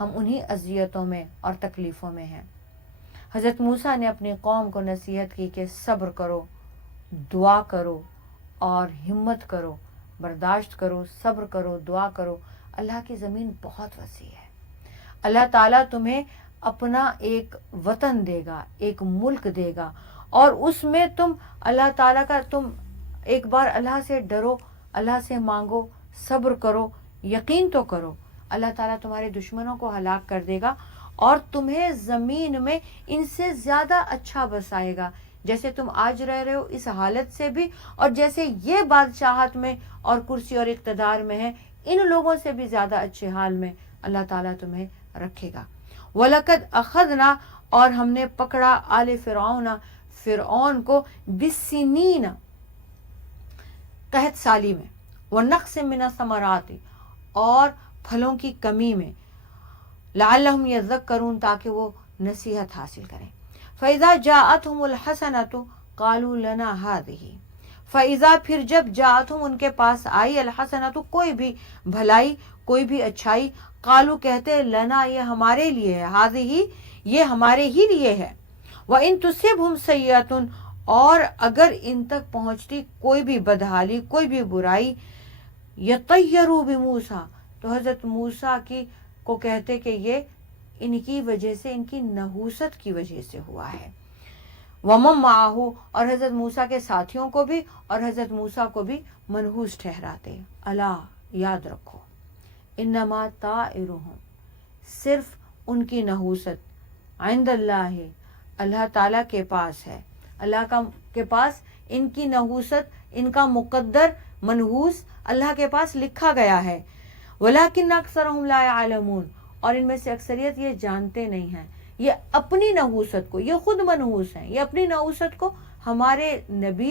ہم انہی اذیتوں میں اور تکلیفوں میں ہیں۔ حضرت موسیٰ نے اپنی قوم کو نصیحت کی کہ صبر کرو، دعا کرو اور ہمت کرو، برداشت کرو، صبر کرو، دعا کرو۔ اللہ کی زمین بہت وسیع ہے، اللہ تعالیٰ تمہیں اپنا ایک وطن دے گا، ایک ملک دے گا، اور اس میں تم اللہ تعالیٰ کا تم ایک بار اللہ سے ڈرو، اللہ سے مانگو، صبر کرو، یقین تو کرو، اللہ تعالیٰ تمہارے دشمنوں کو ہلاک کر دے گا اور تمہیں زمین میں ان سے زیادہ اچھا بسائے گا، جیسے تم آج رہ رہے ہو اس حالت سے بھی، اور جیسے یہ بادشاہت میں اور کرسی اور اقتدار میں ہے، ان لوگوں سے بھی زیادہ اچھے حال میں اللہ تعالیٰ تمہیں رکھے گا۔ وَلَقَدْ أَخَذْنَا، اور ہم نے پکڑا آل فرعون، فرعون کو، بِالسِّنِینَ، قحط سالی میں، وَنَقْصٍ مِّنَ الثَّمَرَاتِ، اور پھلوں کی کمی میں، لَعَلَّهُمْ يَذَّكَّرُونَ، تاکہ وہ نصیحت حاصل کریں۔ فَإِذَا جَاءَتْهُمُ الْحَسَنَةُ قَالُوا لَنَا هَٰذِهِ، فَإِذَا، پھر جب جاءتہم ان کے پاس آئی، الحسنۃ کوئی بھی بھلائی، کوئی بھی اچھائی، قالو کہتے، لنا یہ ہمارے لیے ہے، هذه یہ ہمارے ہی لیے ہے، وَإِن تُصِبْهُمْ سَيِّئَةٌ، اور اگر ان تک پہنچتی کوئی بھی بدحالی، کوئی بھی برائی، یطیروا بموسیٰ، تو حضرت موسیٰ کو کہتے کہ یہ ان کی وجہ سے، ان کی نحوست کی وجہ سے ہوا ہے، ومن معہ، اور حضرت موسیٰ کے ساتھیوں کو بھی اور حضرت موسیٰ کو بھی منحوس ٹھہراتے۔ الا، یاد رکھو، انما طائرہم، صرف ان کی نحوست، عند اللہ، اللہ تعالیٰ کے پاس ہے، اللہ کے پاس ان کی نحوست، ان کا مقدر منحوس اللہ کے پاس لکھا گیا ہے، ولیکن اکثرہم لا یعلمون، اور ان میں سے اکثریت یہ جانتے نہیں ہیں، یہ اپنی نحوست کو، یہ خود منحوس ہیں، یہ اپنی نحوست کو ہمارے نبی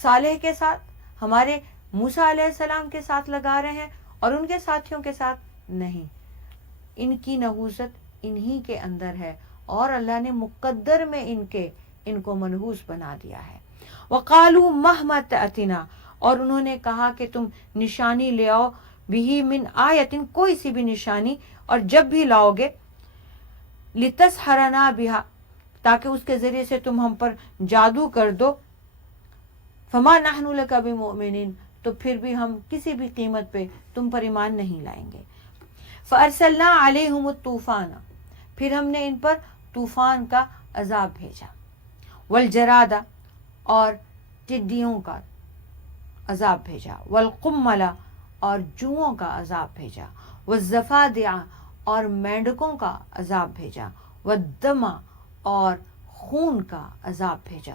صالح کے ساتھ، ہمارے موسیٰ علیہ السلام کے ساتھ لگا رہے ہیں اور ان کے ساتھیوں کے ساتھ نہیں، ان کی نحوست انہی کے اندر ہے، اور اللہ نے مقدر میں ان کو منحوس بنا دیا ہے۔ وقالوا مہما تأتنا، اور انہوں نے کہا کہ تم نشانی لے آؤ، بھی من آیت، کوئی سی بھی نشانی، اور جب بھی لاؤ گے، لتسحرنا بہا، تاکہ اس کے ذریعے سے تم ہم پر جادو کر دو، فما نحن لک بمؤمنین، تو پھر بھی ہم کسی بھی قیمت پہ تم پر ایمان نہیں لائیں گے۔ فارسلنا علیہم الطوفان، پھر ہم نے ان پر طوفان کا عذاب بھیجا، والجراد، اور ٹڈیوں کا عذاب بھیجا، والقمل، اور جوؤں کا عذاب بھیجا، والضفادع، اور مینڈکوں کا عذاب بھیجا، والدم، اور خون کا عذاب بھیجا،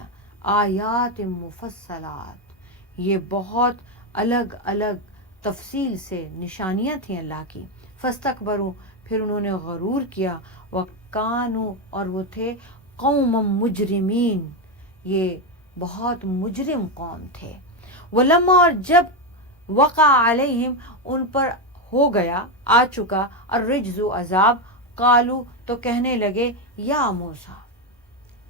آیات مفصلات، یہ بہت الگ الگ تفصیل سے نشانیاں تھیں اللہ کی۔ فاستکبروا، پھر انہوں نے غرور کیا، وکانوا، اور وہ تھے قوم مجرمین، یہ بہت مجرم قوم تھے۔ ولما، اور جب وقع علیہم، ان پر ہو گیا، آ چکا، الرجز، عذاب، قالو، تو کہنے لگے، یا موسیٰ،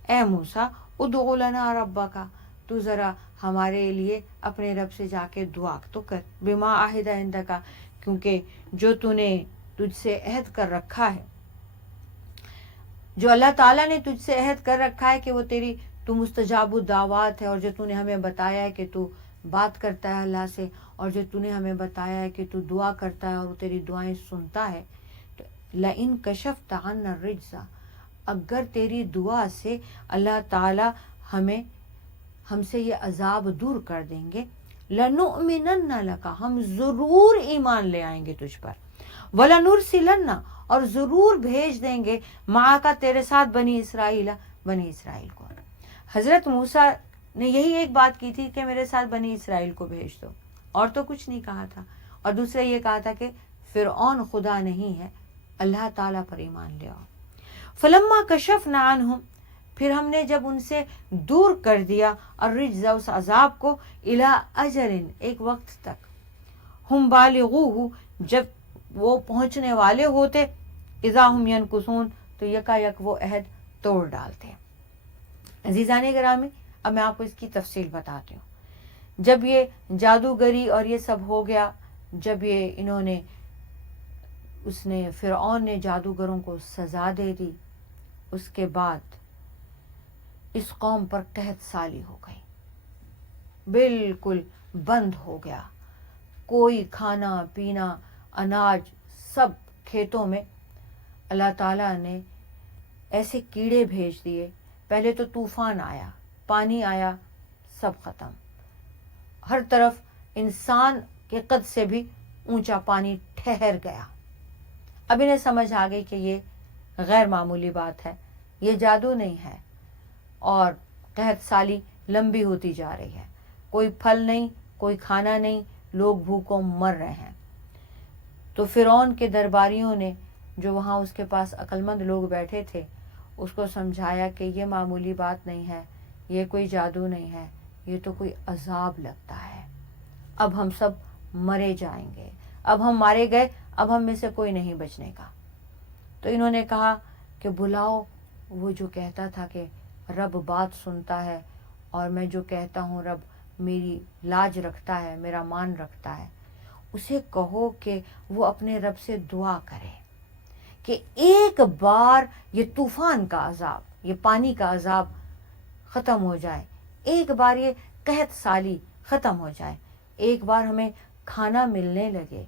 اے موسیٰ، ادعو لنا ربک، تو ذرا ہمارے لیے اپنے رب سے جا کے دعا تو کر، بما عہد عندک، کیونکہ جو تو نے تجھ سے عہد کر رکھا ہے، جو اللہ تعالیٰ نے تجھ سے عہد کر رکھا ہے کہ وہ تو مستجاب الدعوات ہے، اور جو تو نے ہمیں بتایا ہے کہ تو بات کرتا ہے اللہ سے، اور جو تو نے ہمیں بتایا ہے کہ تو دعا کرتا ہے اور وہ تیری دعائیں سنتا ہے، تو لئن کشفت عنا الرجز، اگر تیری دعا سے اللہ تعالیٰ ہم سے یہ عذاب دور کر دیں گے، لنؤمنن لک، ہم ضرور ایمان لے آئیں گے تجھ پر، ولنرسلن، اور ضرور بھیج دیں گے، معاک، تیرے ساتھ، بنی اسرائیل کو۔ حضرت موسیٰ نے یہی ایک بات کی تھی کہ میرے ساتھ بنی اسرائیل کو بھیج دو، اور تو کچھ نہیں کہا تھا، اور دوسرا یہ کہا تھا کہ فرعون خدا نہیں ہے، اللہ تعالیٰ پر ایمان لے آؤ۔ فلما کشفنا عنہم، پھر ہم نے جب ان سے دور کر دیا، الرجز، اس عذاب کو، الی اجل، ایک وقت تک، ہم بالغوہ، جب وہ پہنچنے والے ہوتے، اذا ہم ینکثون، تو یکا یک وہ عہد توڑ ڈالتے۔ عزیزان گرامی، اب میں آپ کو اس کی تفصیل بتاتی ہوں۔ جب یہ جادوگری اور یہ سب ہو گیا، جب یہ انہوں نے اس نے فرعون نے جادوگروں کو سزا دے دی. اس کے بعد اس قوم پر قحط سالی ہو گئی, بالکل بند ہو گیا. کوئی کھانا پینا اناج سب کھیتوں میں. اللہ تعالیٰ نے ایسے کیڑے بھیج دیے. پہلے تو طوفان آیا, پانی آیا, سب ختم. ہر طرف انسان کے قد سے بھی اونچا پانی ٹھہر گیا. اب انہیں سمجھ آ گئی کہ یہ غیر معمولی بات ہے, یہ جادو نہیں ہے, اور قحط سالی لمبی ہوتی جا رہی ہے. کوئی پھل نہیں, کوئی کھانا نہیں, لوگ بھوکوں مر رہے ہیں. تو فرعون کے درباریوں نے, جو وہاں اس کے پاس عقل مند لوگ بیٹھے تھے, اس کو سمجھایا کہ یہ معمولی بات نہیں ہے, یہ کوئی جادو نہیں ہے, یہ تو کوئی عذاب لگتا ہے. اب ہم سب مرے جائیں گے, اب ہم مارے گئے, اب ہم میں سے کوئی نہیں بچنے کا. تو انہوں نے کہا کہ بلاؤ وہ جو کہتا تھا کہ رب بات سنتا ہے, اور میں جو کہتا ہوں رب میری لاج رکھتا ہے, میرا مان رکھتا ہے. اسے کہو کہ وہ اپنے رب سے دعا کرے کہ ایک بار یہ طوفان کا عذاب, یہ پانی کا عذاب ختم ہو جائے, ایک بار یہ قحط سالی ختم ہو جائے, ایک بار ہمیں کھانا ملنے لگے,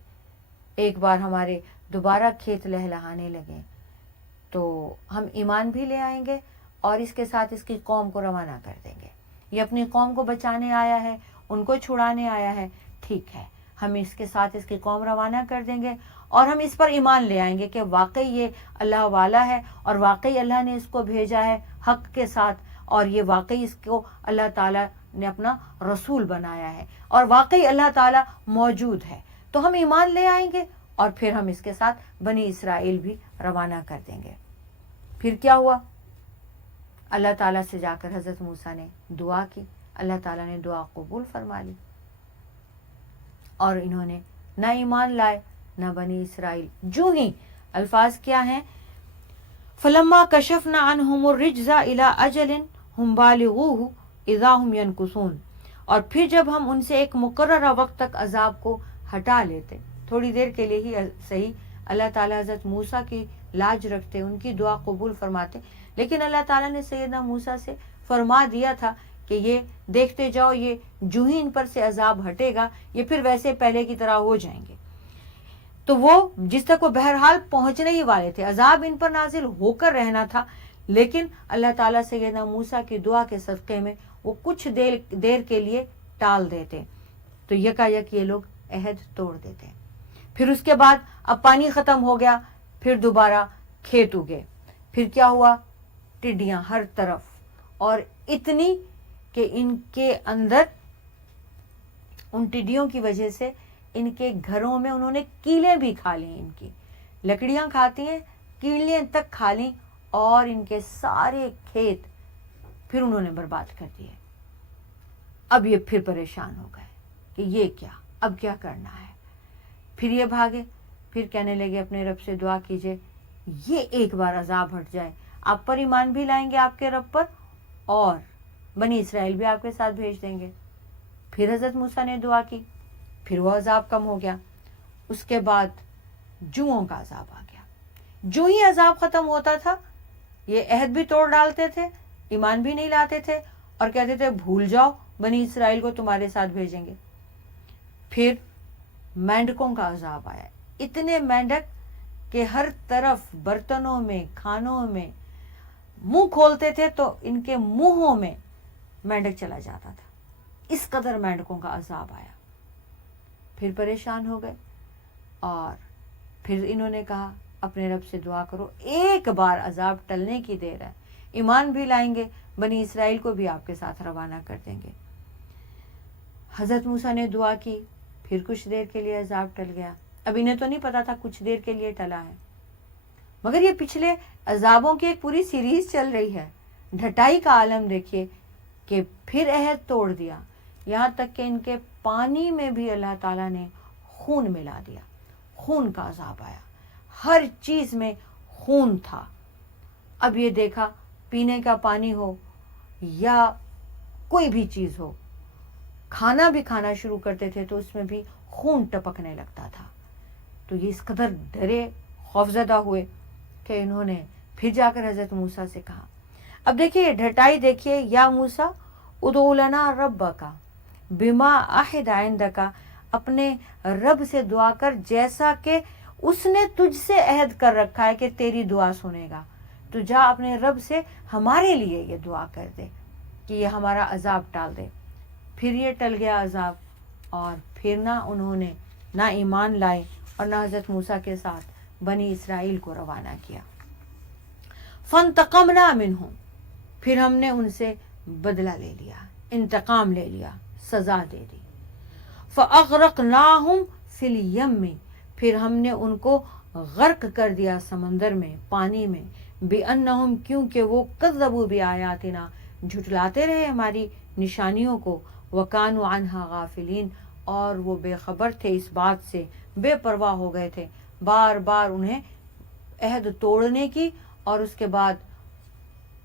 ایک بار ہمارے دوبارہ کھیت لہلہانے لگے, تو ہم ایمان بھی لے آئیں گے اور اس کے ساتھ اس کی قوم کو روانہ کر دیں گے. یہ اپنی قوم کو بچانے آیا ہے, ان کو چھڑانے آیا ہے, ٹھیک ہے, ہم اس کے ساتھ اس کی قوم روانہ کر دیں گے, اور ہم اس پر ایمان لے آئیں گے کہ واقعی یہ اللہ والا ہے, اور واقعی اللہ نے اس کو بھیجا ہے حق کے ساتھ, اور یہ واقعی اس کو اللہ تعالیٰ نے اپنا رسول بنایا ہے, اور واقعی اللہ تعالیٰ موجود ہے. تو ہم ایمان لے آئیں گے, اور پھر ہم اس کے ساتھ بنی اسرائیل بھی روانہ کر دیں گے. پھر کیا ہوا؟ اللہ تعالیٰ سے جا کر حضرت موسیٰ نے دعا کی, اللہ تعالیٰ نے دعا قبول فرما لی, اور انہوں نے نہ ایمان لائے نہ بنی اسرائیل. جو ہی الفاظ کیا ہیں, فلما کشفنا عنہم الرجز الی اجل ہم بالغوہ اذا ہم ینکثون. اور پھر جب ہم ان سے ایک مقررہ وقت تک عذاب کو ہٹا لیتے, تھوڑی دیر کے لیے ہی صحیح, اللہ تعالیٰ حضرت موسیٰ کی لاج رکھتے, ان کی دعا قبول فرماتے. لیکن اللہ تعالیٰ نے سیدنا موسیٰ سے فرما دیا تھا کہ یہ دیکھتے جاؤ, یہ جو ہی ان پر سے عذاب ہٹے گا یہ پھر ویسے پہلے کی طرح ہو جائیں گے. تو وہ جس تک وہ بہرحال پہنچنے ہی والے تھے, عذاب ان پر نازل ہو کر رہنا تھا, لیکن اللہ تعالیٰ سیدنا موسیٰ کی دعا کے صدقے میں وہ کچھ دیر کے لیے ٹال دیتے, تو یکایک یہ لوگ عہد توڑ دیتے. پھر اس کے بعد اب پانی ختم ہو گیا, پھر دوبارہ کھیت اگے. پھر کیا ہوا؟ ٹڈیاں ہر طرف, اور اتنی کہ ان کے اندر, ان ٹڈیوں کی وجہ سے ان کے گھروں میں انہوں نے کیلیں بھی کھا لی. ان کی لکڑیاں کھاتی ہیں, کیلیں تک کھا لی, اور ان کے سارے کھیت پھر انہوں نے برباد کر دیے. اب یہ پھر پریشان ہو گئے کہ یہ کیا, اب کیا کرنا ہے. پھر یہ بھاگے, پھر کہنے لگے اپنے رب سے دعا کیجئے یہ ایک بار عذاب ہٹ جائے, آپ پر ایمان بھی لائیں گے آپ کے رب پر, اور بنی اسرائیل بھی آپ کے ساتھ بھیج دیں گے. پھر حضرت موسیٰ نے دعا کی, پھر وہ عذاب کم ہو گیا. اس کے بعد جوؤں کا عذاب آ گیا. جو ہی عذاب ختم ہوتا تھا یہ عہد بھی توڑ ڈالتے تھے, ایمان بھی نہیں لاتے تھے, اور کہتے تھے بھول جاؤ بنی اسرائیل کو تمہارے ساتھ بھیجیں گے. پھر مینڈکوں کا عذاب آیا, اتنے مینڈک کہ ہر طرف برتنوں میں, کھانوں میں منہ کھولتے تھے تو ان کے منہوں میں مینڈک چلا جاتا تھا. اس قدر مینڈکوں کا عذاب آیا. پھر پریشان ہو گئے, اور پھر انہوں نے کہا اپنے رب سے دعا کرو, ایک بار عذاب ٹلنے کی دیر ہے, ایمان بھی لائیں گے, بنی اسرائیل کو بھی آپ کے ساتھ روانہ کر دیں گے. حضرت موسیٰ نے دعا کی, پھر کچھ دیر کے لیے عذاب ٹل گیا. اب انہیں تو نہیں پتا تھا کچھ دیر کے لیے ٹلا ہے, مگر یہ پچھلے عذابوں کی ایک پوری سیریز چل رہی ہے. ڈھٹائی کا عالم دیکھیے کہ پھر عہد توڑ دیا, یہاں تک کہ ان کے پانی میں بھی اللہ تعالیٰ نے خون ملا دیا, خون کا عذاب آیا, ہر چیز میں خون تھا. اب یہ دیکھا پینے کا پانی ہو یا کوئی بھی چیز ہو, کھانا بھی کھانا شروع کرتے تھے تو اس میں بھی خون ٹپکنے لگتا تھا. تو یہ اس قدر ڈرے خوفزدہ ہوئے کہ انہوں نے پھر جا کر حضرت موسیٰ سے کہا. اب دیکھیے ڈھٹائی دیکھیے. یا موسیٰ ادعو لنا ربک بما عہد عندک، اپنے رب سے دعا کر جیسا کہ اس نے تجھ سے عہد کر رکھا ہے کہ تیری دعا سنے گا. تو جا اپنے رب سے ہمارے لیے یہ دعا کر دے کہ یہ ہمارا عذاب ٹال دے. پھر یہ ٹل گیا عذاب، اور پھر نہ انہوں نے نہ ایمان لائے اور نہ حضرت موسیٰ کے ساتھ بنی اسرائیل کو روانہ کیا. فانتقمنا منہم، پھر ہم نے ان سے بدلہ لے لیا، انتقام لے لیا، سزا دے دی. فاغرقناہم فی الیم، پھر ہم نے ان کو غرق کر دیا سمندر میں، پانی میں. بانہم، کیونکہ وہ کذبوا بآیاتنا، جھٹلاتے رہے ہماری نشانیوں کو. وکانوا عنہا غافلین، اور وہ بے خبر تھے اس بات سے، بے پرواہ ہو گئے تھے. بار بار انہیں عہد توڑنے کی اور اس کے بعد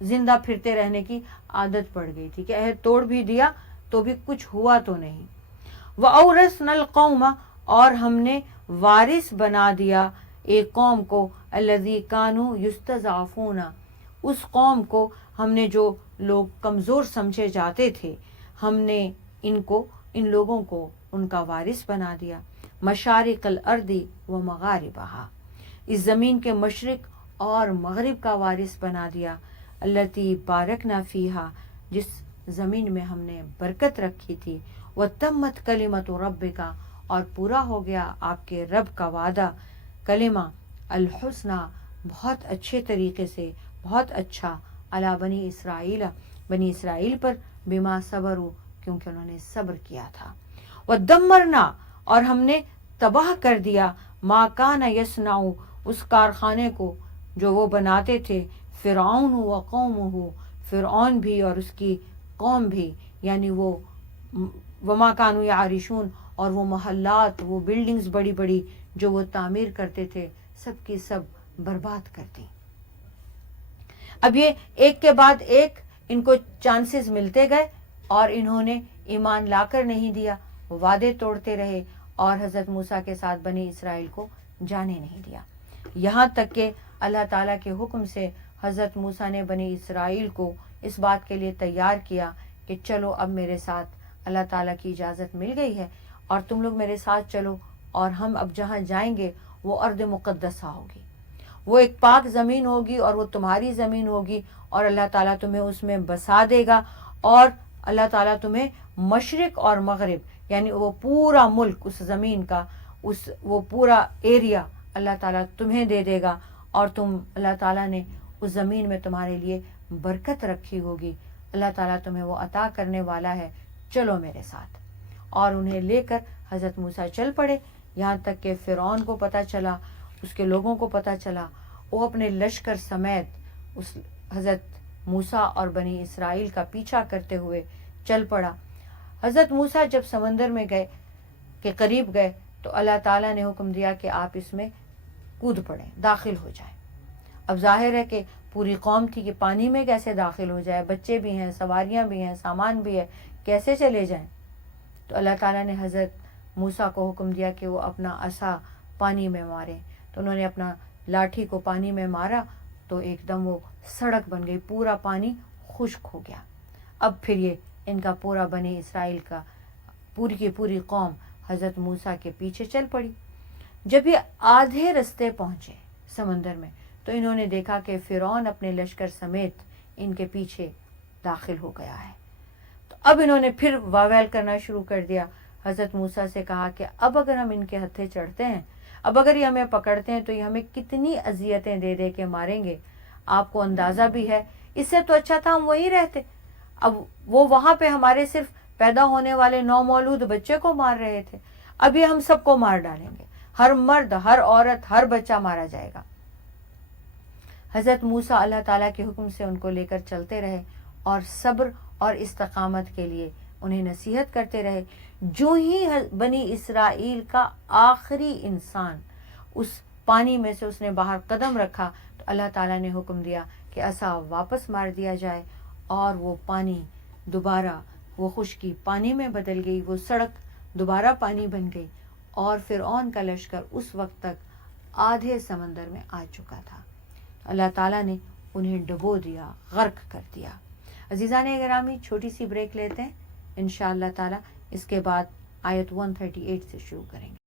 زندہ پھرتے رہنے کی عادت پڑ گئی تھی کہ عہد توڑ بھی دیا تو بھی کچھ ہوا تو نہیں. وَأَوْرَثْنَا الْقَوْمَ، اور ہم نے وارث بنا دیا ایک قوم کو، الَّذِي كَانُوا يُسْتَضْعَفُونَ، اس قوم کو ہم نے جو لوگ کمزور سمجھے جاتے تھے، ہم نے ان لوگوں کو ان کا وارث بنا دیا. مشارق الارض و مغاربہا، اس زمین کے مشرق اور مغرب کا وارث بنا دیا. التی بارکنا فیہا، جس زمین میں ہم نے برکت رکھی تھی. وتمت کلمت ربک، اور پورا ہو گیا آپ کے رب کا وعدہ، کلمہ الحسنہ، بہت اچھے طریقے سے، بہت اچھا، علی بنی اسرائیل، بنی اسرائیل پر، بما صبروا، کیونکہ انہوں نے صبر کیا تھا. ودمرنا، اور ہم نے تباہ کر دیا، ما کان یصنع، اس کارخانے کو جو وہ بناتے تھے، فرعون و قومہ، فرعون بھی اور اس کی قوم بھی، یعنی وہ وما کانوا یعرشون، اور وہ محلات، وہ بلڈنگز بڑی بڑی جو وہ تعمیر کرتے تھے، سب کی سب برباد کر دی. اب یہ ایک کے بعد ایک ان کو چانسز ملتے گئے اور انہوں نے ایمان لا کر نہیں دیا، وعدے توڑتے رہے اور حضرت موسیٰ کے ساتھ بنی اسرائیل کو جانے نہیں دیا. یہاں تک کہ اللہ تعالیٰ کے حکم سے حضرت موسیٰ نے بنی اسرائیل کو اس بات کے لیے تیار کیا کہ چلو اب میرے ساتھ، اللہ تعالیٰ کی اجازت مل گئی ہے اور تم لوگ میرے ساتھ چلو، اور ہم اب جہاں جائیں گے وہ ارض مقدسہ ہوگی، وہ ایک پاک زمین ہوگی اور وہ تمہاری زمین ہوگی، اور اللہ تعالیٰ تمہیں اس میں بسا دے گا، اور اللہ تعالیٰ تمہیں مشرق اور مغرب، یعنی وہ پورا ملک، اس زمین کا وہ پورا ایریا اللہ تعالیٰ تمہیں دے دے گا، اور تم، اللہ تعالیٰ نے اس زمین میں تمہارے لیے برکت رکھی ہوگی، اللہ تعالیٰ تمہیں وہ عطا کرنے والا ہے، چلو میرے ساتھ. اور انہیں لے کر حضرت موسیٰ چل پڑے، یہاں تک کہ فرعون کو پتہ چلا، اس کے لوگوں کو پتہ چلا، وہ اپنے لشکر سمیت اس حضرت موسیٰ اور بنی اسرائیل کا پیچھا کرتے ہوئے چل پڑا. حضرت موسیٰ جب سمندر میں گئے کہ قریب گئے تو اللہ تعالیٰ نے حکم دیا کہ آپ اس میں کود پڑیں، داخل ہو جائیں. اب ظاہر ہے کہ پوری قوم تھی کہ پانی میں کیسے داخل ہو جائے، بچے بھی ہیں، سواریاں بھی ہیں، سامان بھی ہے، کیسے چلے جائیں. تو اللہ تعالیٰ نے حضرت موسیٰ کو حکم دیا کہ وہ اپنا عصا پانی میں مارے. تو انہوں نے اپنا لاٹھی کو پانی میں مارا تو ایک دم وہ سڑک بن گئی، پورا پانی خشک ہو گیا. اب پھر یہ ان کا پورا بنی اسرائیل کا پوری کی پوری قوم حضرت موسیٰ کے پیچھے چل پڑی. جب یہ آدھے رستے پہنچے سمندر میں تو انہوں نے دیکھا کہ فرعون اپنے لشکر سمیت ان کے پیچھے داخل ہو گیا ہے. تو اب انہوں نے پھر واویل کرنا شروع کر دیا. حضرت موسیٰ سے کہا کہ اب اگر ہم ان کے ہتھے چڑھتے ہیں، اب اگر یہ ہمیں پکڑتے ہیں تو یہ ہمیں کتنی اذیتیں دے دے کے ماریں گے، آپ کو اندازہ بھی ہے. اس سے تو اچھا تھا ہم وہیں رہتے. اب وہ وہاں پہ ہمارے صرف پیدا ہونے والے نومولود بچے کو مار رہے تھے، اب یہ ہم سب کو مار ڈالیں گے، ہر مرد، ہر عورت، ہر بچہ مارا جائے گا. حضرت موسیٰ اللہ تعالیٰ کے حکم سے ان کو لے کر چلتے رہے اور صبر اور استقامت کے لیے انہیں نصیحت کرتے رہے. جو ہی بنی اسرائیل کا آخری انسان اس پانی میں سے اس نے باہر قدم رکھا تو اللہ تعالیٰ نے حکم دیا کہ عصا واپس مار دیا جائے، اور وہ پانی دوبارہ، وہ خشکی پانی میں بدل گئی، وہ سڑک دوبارہ پانی بن گئی، اور فرعون کا لشکر اس وقت تک آدھے سمندر میں آ چکا تھا. اللہ تعالیٰ نے انہیں ڈبو دیا، غرق کر دیا. عزیزان گرامی، چھوٹی سی بریک لیتے ہیں، انشاءاللہ تعالیٰ اس کے بعد آیت 138 سے شروع کریں گے.